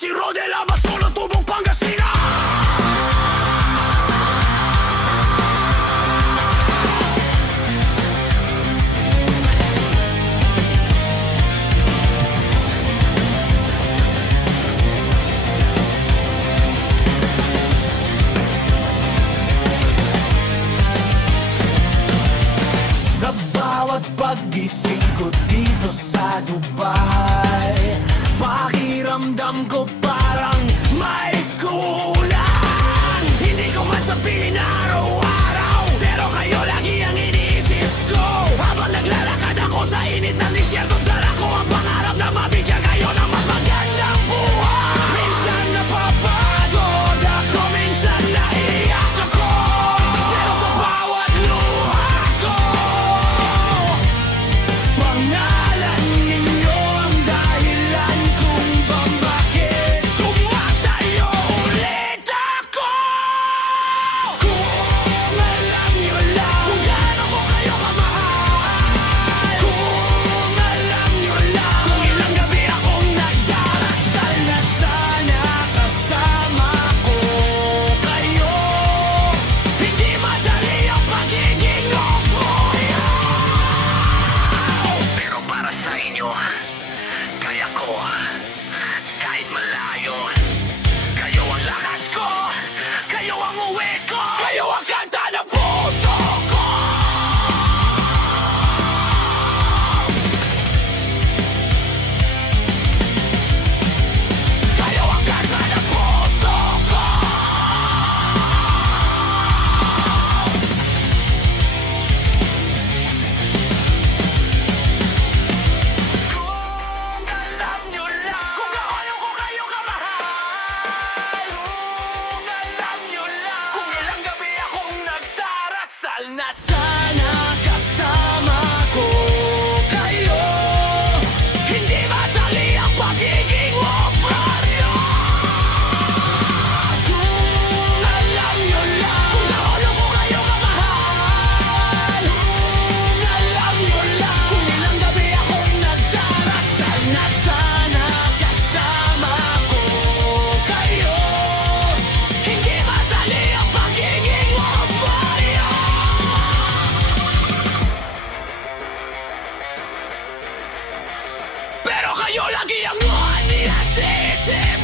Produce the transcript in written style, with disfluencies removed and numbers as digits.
si Rodela, Basolo, Tubong, Pangasinan. Sa bawat paggising ko dito sa Dubai, pakiramdam ko parang may kulang. Hindi ko man sabihin araw-araw, pero kayo lagi ang iniisip ko. Habang naglalakad ako sa init ng disyerto, dala ko ang pangarap na mabigyan kayo ng mas magandang buhay. Minsan napapagod ako, minsan naiyak ako, pero sa bawat luha ko, pangalan ninyo ang dahilan kung bakit tumatayo ulit ako. Kung alam nyo lang kung gaano ko kayo kamahal, kung alam nyo lang kung ilang gabi akong nagdarasal na sana kasama ko kayo. Hindi madali ang pagiging ofoyo, pero para sa inyo, kaya ko kahit malayo. Kayo ang lakas ko, kayo ang uwi ko, kayo ang kanta ng puso ko. Kayo ang kanta ng puso ko. Kung alam nyo lang kung gaano ko kayo kamahal, kung alam nyo lang kung ilang gabi akong nagdarasal na sana kasama ko kayo. Hindi madali ang pagiging obraryo. Kung alam nyo lang kung gaano ko kayo kamahal, kung alam nyo lang kung ilang gabi akong nagdarasal na sana kasama ko kayo. Hindi madali ang pagiging obraryo. Pero kayo lagi ang nasa isip